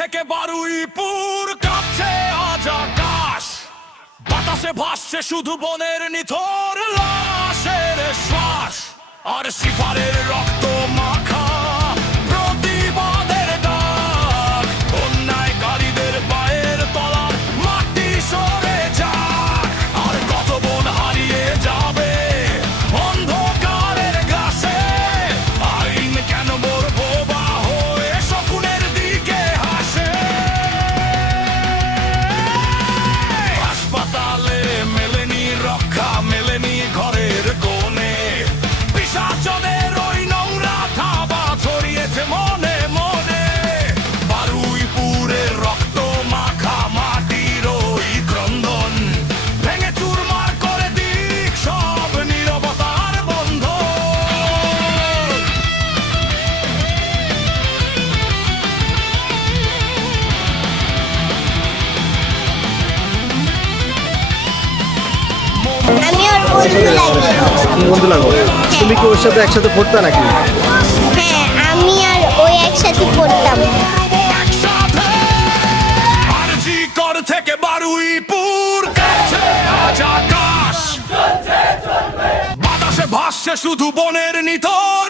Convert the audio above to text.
থেকে বারুইপুর কাঁপছে আজ আকাশ, বাতাসে ভাসছে শুধু বনের নিথর লাশের শ্বাস, আর সিফারের রক্ত মাখা প্রতিবাদের ডাক, অন্যায়কারীদের পায়ের তলার মাটি সরে যাক, আর কত বোন হারিয়ে যাবে অন্ধকারের গ্রাসে, আইন কেন মরবো বা হয়ে শকুনের দিকে হাসে। হাসপাতালে মেলেনি রক্ষা, মেলেনি ঘরের কোণে, পিশাচদের ওই নোংরা থাবা ছড়িয়েছে মনে মনে, বারুইপুরের রক্ত মাখা মাটির ওই ক্রন্দন ভেঙে চুরমার করে দিক সব নীরবতার বন্ধন। আমি ওর বন্ধু লাগি। তুমি বন্ধু লাগো? তুমি কি ওর সাথে একসাথে পড়তা নাকি? হ্যাঁ, আমি আর ওই একসাথে পড়তাম। একসাথে আরজি কর থেকে বারুইপুর কাছে আজ আকাশ, বাতাসে ভাসছে শুধু বনের নিথর